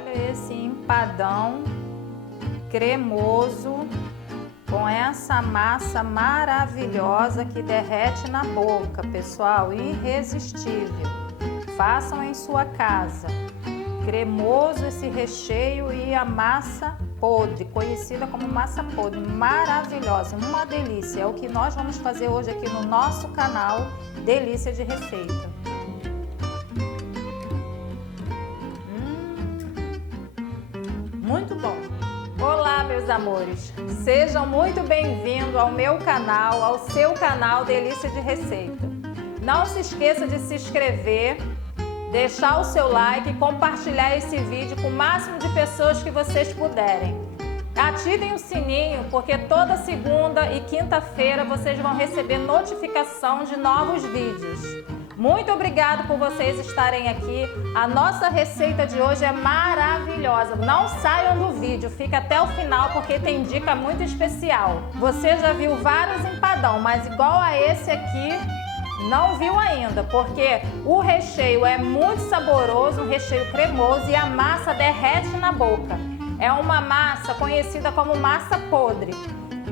Olha esse empadão cremoso com essa massa maravilhosa que derrete na boca, pessoal, irresistível. Façam em sua casa. Cremoso esse recheio e a massa podre, conhecida como massa podre, maravilhosa, uma delícia. É o que nós vamos fazer hoje aqui no nosso canal Delícia de Receita. Muito bom! Olá, meus amores! Sejam muito bem-vindos ao meu canal, ao seu canal Delícia de Receita. Não se esqueça de se inscrever, deixar o seu like e compartilhar esse vídeo com o máximo de pessoas que vocês puderem. Ativem o sininho, porque toda segunda e quinta-feira vocês vão receber notificação de novos vídeos. Muito obrigado por vocês estarem aqui. A nossa receita de hoje é maravilhosa. Não saiam do vídeo, fica até o final porque tem dica muito especial. Você já viu vários empadão, mas igual a esse aqui, não viu ainda, porque o recheio é muito saboroso, um recheio cremoso e a massa derrete na boca. É uma massa conhecida como massa podre.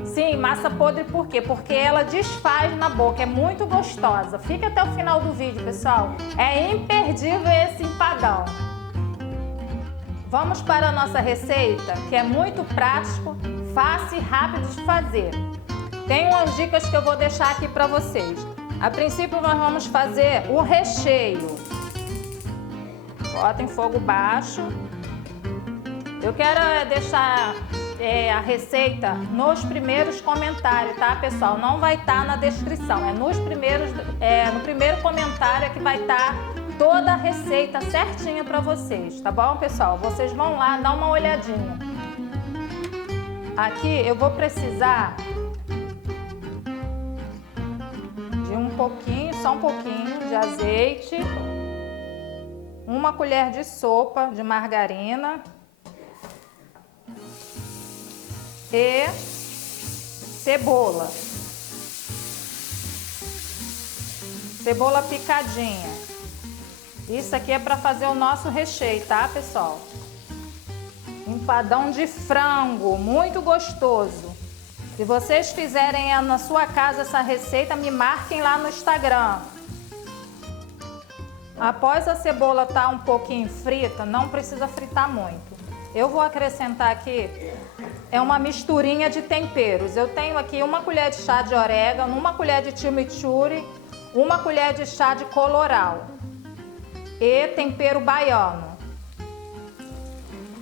Sim, massa podre por quê? Porque ela desfaz na boca, é muito gostosa. Fica até o final do vídeo, pessoal. É imperdível esse empadão. Vamos para a nossa receita, que é muito prático, fácil e rápido de fazer. Tem umas dicas que eu vou deixar aqui para vocês. A princípio nós vamos fazer o recheio. Bota em fogo baixo. Eu quero deixar a receita nos primeiros comentários, tá, pessoal? Não vai estar na descrição, é no primeiro comentário é que vai estar toda a receita certinha para vocês, tá bom, pessoal? Vocês vão lá dar uma olhadinha. Aqui eu vou precisar de só um pouquinho de azeite, uma colher de sopa de margarina e cebola. Cebola picadinha. Isso aqui é para fazer o nosso recheio, tá, pessoal? Empadão de frango, muito gostoso. Se vocês fizerem na sua casa essa receita, me marquem lá no Instagram. Após a cebola estar um pouquinho frita, não precisa fritar muito. Eu vou acrescentar aqui uma misturinha de temperos. Eu tenho aqui uma colher de chá de orégano, uma colher de chimichurri, uma colher de chá de colorau e tempero baiano.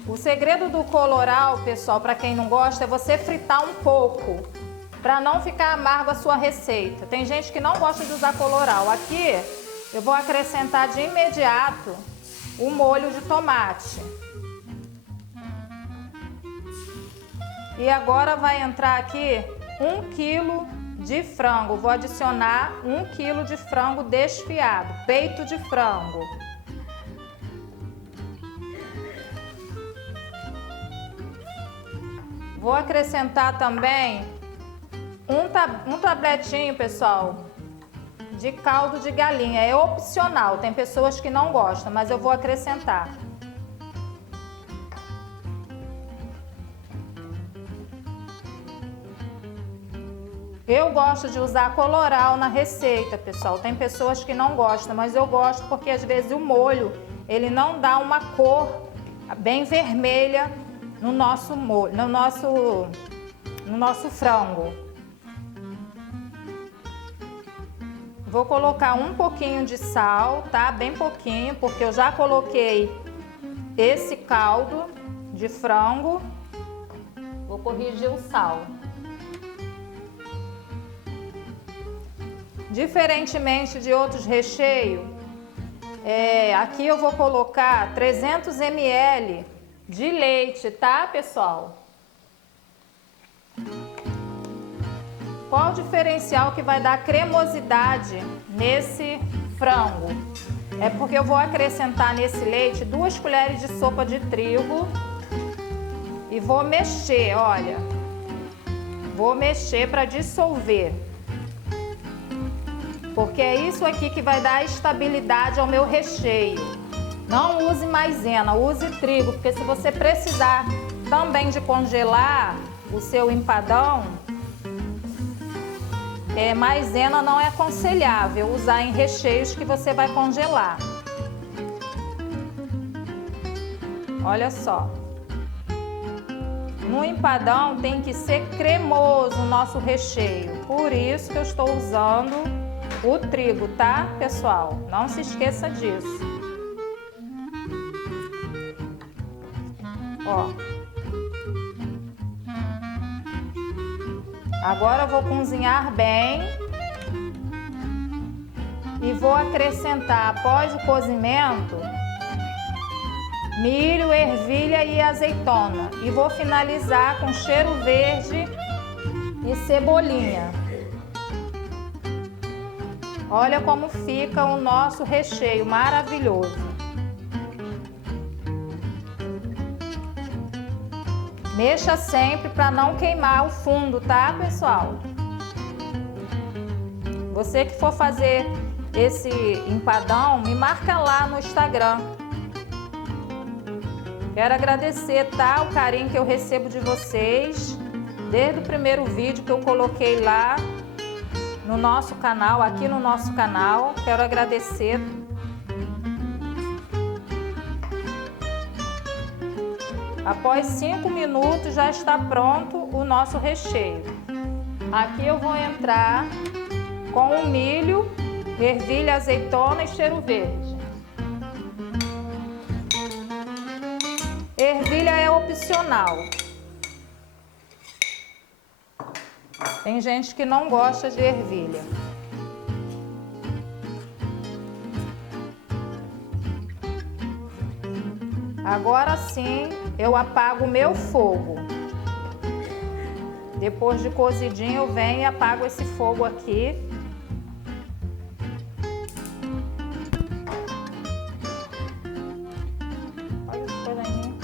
O segredo do colorau, pessoal, para quem não gosta, é você fritar um pouco, para não ficar amargo a sua receita. Tem gente que não gosta de usar colorau. Aqui eu vou acrescentar de imediato o molho de tomate. E agora vai entrar aqui 1 quilo de frango. Vou adicionar 1 quilo de frango desfiado, peito de frango. Vou acrescentar também um tabletinho, pessoal, de caldo de galinha. É opcional, tem pessoas que não gostam, mas eu vou acrescentar. Eu gosto de usar colorau na receita, pessoal. Tem pessoas que não gostam, mas eu gosto porque às vezes o molho, ele não dá uma cor bem vermelha no nosso molho, no nosso frango. Vou colocar um pouquinho de sal, tá? Bem pouquinho, porque eu já coloquei esse caldo de frango. Vou corrigir o sal. Diferentemente de outros recheios, aqui eu vou colocar 300 ml de leite, tá, pessoal? Qual o diferencial que vai dar cremosidade nesse frango? É porque eu vou acrescentar nesse leite 2 colheres de sopa de trigo e vou mexer, olha. Vou mexer para dissolver. Porque é isso aqui que vai dar estabilidade ao meu recheio. Não use maisena, use trigo, porque se você precisar também de congelar o seu empadão, maisena não é aconselhável usar em recheios que você vai congelar. Olha só. No empadão tem que ser cremoso o nosso recheio. Por isso que eu estou usando o trigo, tá, pessoal? Não se esqueça disso. Ó. Agora eu vou cozinhar bem e vou acrescentar, após o cozimento, milho, ervilha e azeitona. E vou finalizar com cheiro verde e cebolinha. Olha como fica o nosso recheio maravilhoso. Mexa sempre para não queimar o fundo, tá, pessoal? Você que for fazer esse empadão, me marca lá no Instagram. Quero agradecer, tá, o carinho que eu recebo de vocês, desde o primeiro vídeo que eu coloquei lá no nosso canal, aqui no nosso canal. Quero agradecer. Após 5 minutos já está pronto o nosso recheio. Aqui eu vou entrar com o milho, ervilha, azeitona e cheiro verde. Ervilha é opcional. Tem gente que não gosta de ervilha. Agora sim, eu apago o meu fogo. Depois de cozidinho, eu venho e apago esse fogo aqui. Olha as coisas aí.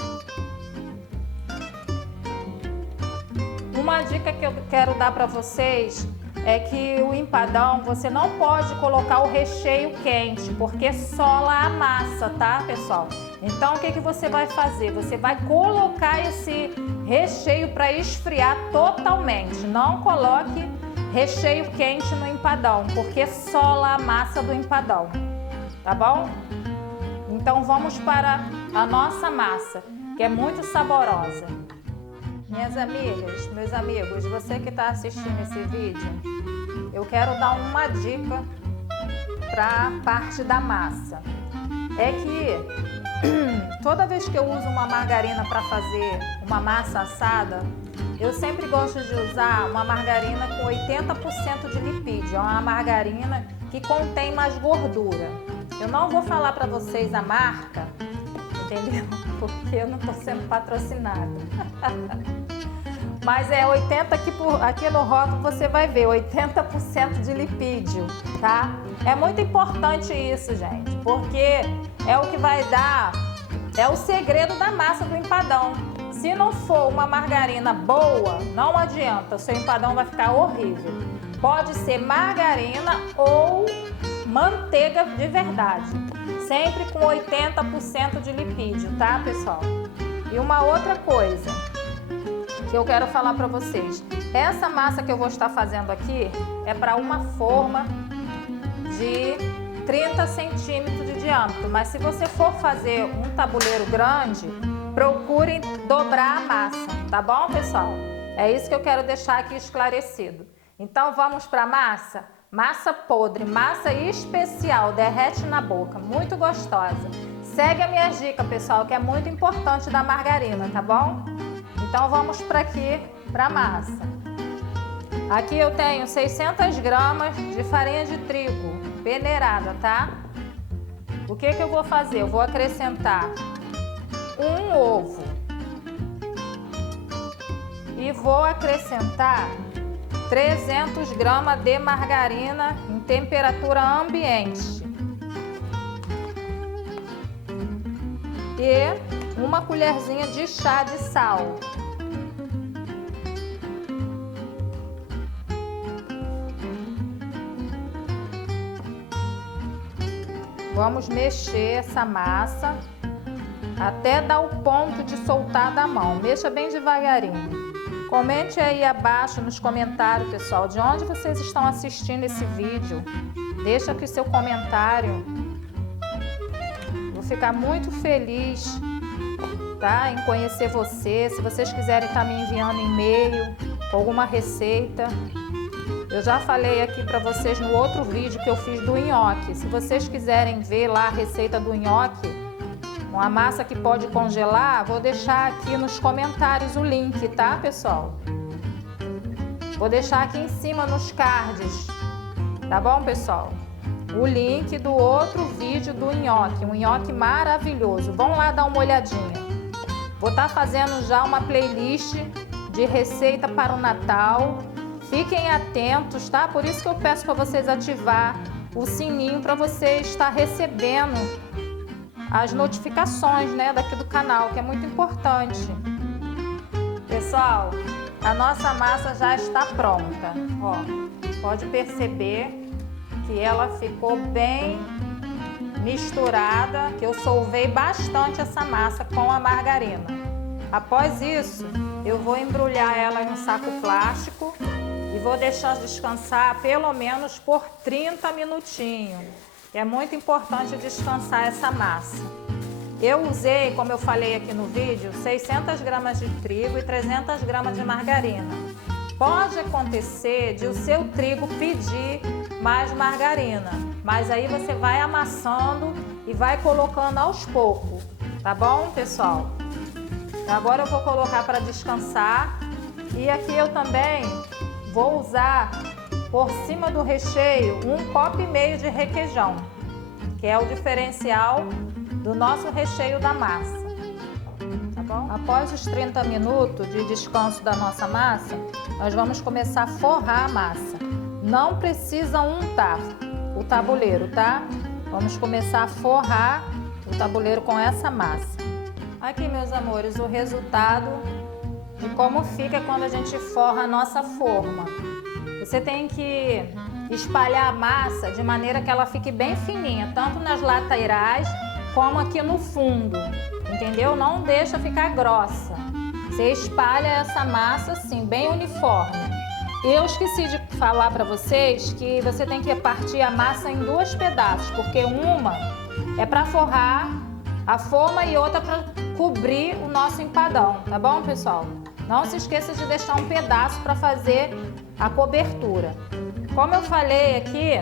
Uma dica que eu quero dar para vocês é que o empadão, você não pode colocar o recheio quente, porque sola a massa, tá, pessoal? Então, o que você vai fazer? Você vai colocar esse recheio para esfriar totalmente. Não coloque recheio quente no empadão, porque sola a massa do empadão, tá bom? Então, vamos para a nossa massa, que é muito saborosa. Minhas amigas, meus amigos, você que está assistindo esse vídeo, eu quero dar uma dica para a parte da massa. É que toda vez que eu uso uma margarina para fazer uma massa assada, eu sempre gosto de usar uma margarina com 80% de lipídio. É uma margarina que contém mais gordura. Eu não vou falar para vocês a marca, entendeu? Porque eu não estou sendo patrocinada. Mas é 80 aqui no rótulo você vai ver 80% de lipídio, tá? É muito importante isso, gente, porque é o que vai dar, é o segredo da massa do empadão. Se não for uma margarina boa, não adianta, o seu empadão vai ficar horrível. Pode ser margarina ou manteiga de verdade, sempre com 80% de lipídio, tá, pessoal? E uma outra coisa que eu quero falar para vocês, essa massa que eu vou estar fazendo aqui é para uma forma de 30 centímetros de diâmetro, mas se você for fazer um tabuleiro grande, procure dobrar a massa, tá bom, pessoal? É isso que eu quero deixar aqui esclarecido. Então vamos para a massa? Massa podre, massa especial, derrete na boca, muito gostosa. Segue a minha dica, pessoal, que é muito importante da margarina, tá bom? Então vamos para aqui, para a massa. Aqui eu tenho 600 gramas de farinha de trigo peneirada, tá? O que eu vou fazer? Eu vou acrescentar um ovo e vou acrescentar 300 gramas de margarina em temperatura ambiente e uma colherzinha de chá de sal. Vamos mexer essa massa até dar o ponto de soltar da mão. Mexa bem devagarinho. Comente aí abaixo nos comentários, pessoal, de onde vocês estão assistindo esse vídeo. Deixa aqui seu comentário. Vou ficar muito feliz, tá, em conhecer você. Se vocês quiserem estar me enviando e-mail com alguma receita. Eu já falei aqui para vocês no outro vídeo que eu fiz do nhoque. Se vocês quiserem ver lá a receita do nhoque, uma massa que pode congelar, vou deixar aqui nos comentários o link, tá, pessoal? Vou deixar aqui em cima nos cards, tá bom, pessoal? O link do outro vídeo do nhoque, um nhoque maravilhoso. Vão lá dar uma olhadinha. Vou estar fazendo já uma playlist de receita para o Natal. Fiquem atentos, tá? Por isso que eu peço para vocês ativar o sininho para você estar recebendo as notificações, né, daqui do canal, que é muito importante. Pessoal, a nossa massa já está pronta. Ó, pode perceber que ela ficou bem misturada, que eu solvei bastante essa massa com a margarina. Após isso, eu vou embrulhar ela em um saco plástico e vou deixar descansar pelo menos por 30 minutinhos. É muito importante descansar essa massa. Eu usei, como eu falei aqui no vídeo, 600 gramas de trigo e 300 gramas de margarina. Pode acontecer de o seu trigo pedir mais margarina, mas aí você vai amassando e vai colocando aos poucos, tá bom, pessoal? Agora eu vou colocar para descansar e aqui eu também vou usar por cima do recheio 1,5 copo de requeijão, que é o diferencial do nosso recheio da massa, tá bom? Após os 30 minutos de descanso da nossa massa, nós vamos começar a forrar a massa. Não precisa untar o tabuleiro, tá? Vamos começar a forrar o tabuleiro com essa massa. Aqui, meus amores, o resultado de como fica quando a gente forra a nossa forma. Você tem que espalhar a massa de maneira que ela fique bem fininha, tanto nas laterais como aqui no fundo, entendeu? Não deixa ficar grossa. Você espalha essa massa assim, bem uniforme. Eu esqueci de falar para vocês que você tem que partir a massa em 2 pedaços, porque uma é para forrar a forma e outra para cobrir o nosso empadão, tá bom, pessoal? Não se esqueça de deixar um pedaço para fazer a cobertura. Como eu falei aqui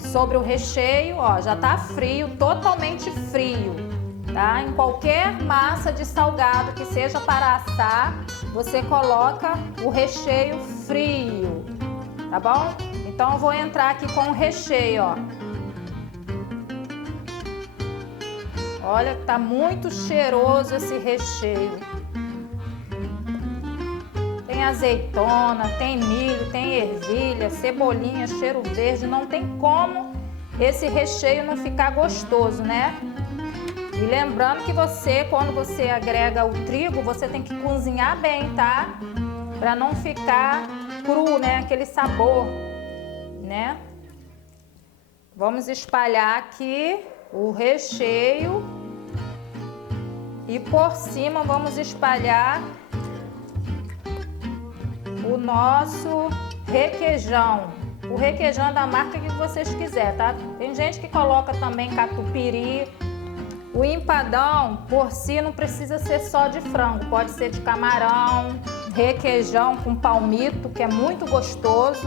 sobre o recheio, ó, já tá frio, totalmente frio, tá? Em qualquer massa de salgado que seja para assar, você coloca o recheio frio, tá bom? Então eu vou entrar aqui com o recheio, ó. Olha, tá muito cheiroso esse recheio. Tem azeitona, tem milho, tem ervilha, cebolinha, cheiro verde. Não tem como esse recheio não ficar gostoso, né? E lembrando que você, quando você agrega o trigo, você tem que cozinhar bem, tá? Pra não ficar cru, né? Aquele sabor, né? Vamos espalhar aqui o recheio e por cima vamos espalhar o nosso requeijão. O requeijão da marca que vocês quiserem, tá? Tem gente que coloca também catupiry. O empadão por si não precisa ser só de frango, pode ser de camarão, requeijão com palmito, que é muito gostoso.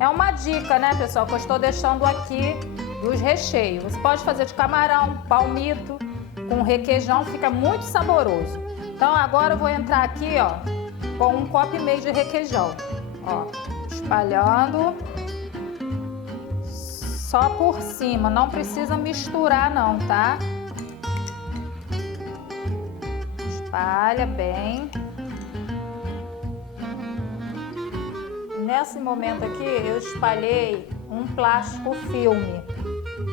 É uma dica, né, pessoal, que eu estou deixando aqui dos recheios. Você pode fazer de camarão, palmito, com requeijão, fica muito saboroso. Então agora eu vou entrar aqui, ó, com 1,5 copo de requeijão, ó, espalhando só por cima, não precisa misturar não, tá? Espalha bem. Nesse momento aqui eu espalhei um plástico filme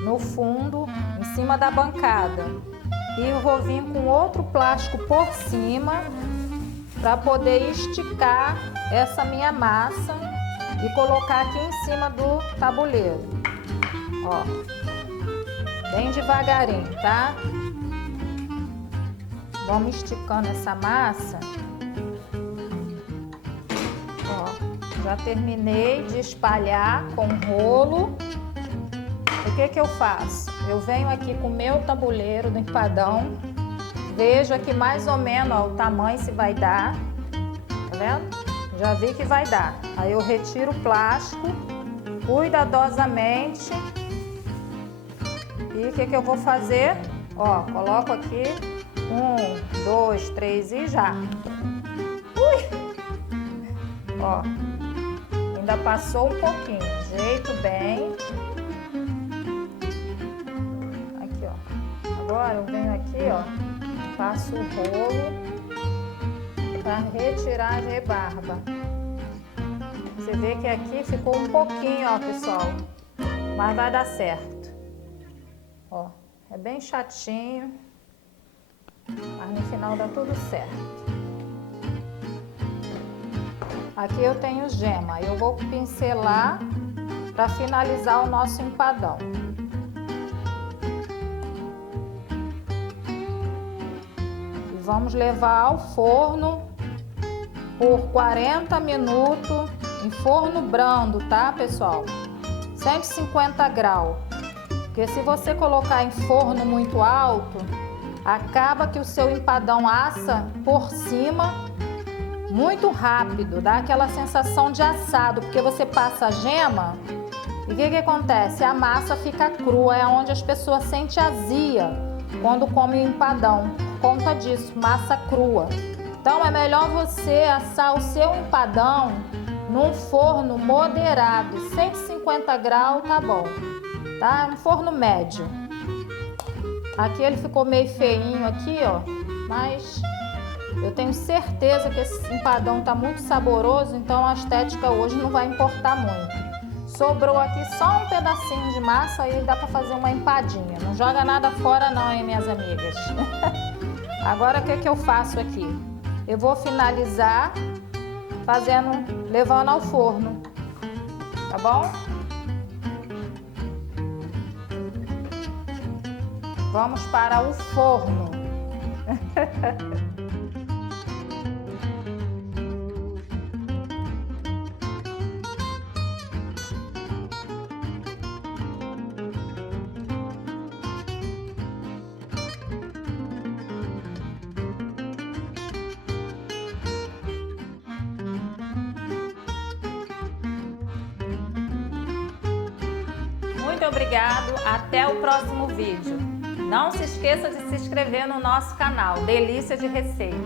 no fundo, em cima da bancada. E eu vou vir com outro plástico por cima para poder esticar essa minha massa e colocar aqui em cima do tabuleiro. Ó. bem devagarinho, tá? Vamos esticando essa massa. Ó, já terminei de espalhar com o rolo. O que que eu faço? Eu venho aqui com o meu tabuleiro do empadão, vejo aqui mais ou menos, ó, o tamanho se vai dar, tá vendo? Já vi que vai dar. Aí eu retiro o plástico, cuidadosamente. E o que que eu vou fazer? Ó, coloco aqui 1, 2, 3 e já. Ui! Ó, ainda passou um pouquinho, jeito bem. Aqui, ó. Agora eu venho aqui, ó, passo o rolo para retirar a rebarba. Você vê que aqui ficou um pouquinho, ó, pessoal, mas vai dar certo. Ó, é bem chatinho, mas no final dá tudo certo. Aqui eu tenho gema, eu vou pincelar para finalizar o nosso empadão. E vamos levar ao forno por 40 minutos em forno brando, tá, pessoal? 150 graus. Porque se você colocar em forno muito alto, acaba que o seu empadão assa por cima muito rápido, dá aquela sensação de assado, porque você passa a gema e o que que acontece? A massa fica crua, é onde as pessoas sentem azia quando comem o empadão, por conta disso, massa crua. Então é melhor você assar o seu empadão num forno moderado, 150 graus tá bom, tá? Um forno médio. Aqui ele ficou meio feinho aqui, ó, mas eu tenho certeza que esse empadão tá muito saboroso, então a estética hoje não vai importar muito. Sobrou aqui só um pedacinho de massa e dá para fazer uma empadinha. Não joga nada fora não, hein, minhas amigas. Agora o que que eu faço aqui? Eu vou finalizar levando ao forno, tá bom? Vamos para o forno. Muito obrigado, até o próximo vídeo. Não se esqueça de se inscrever no nosso canal Delícia de Receita.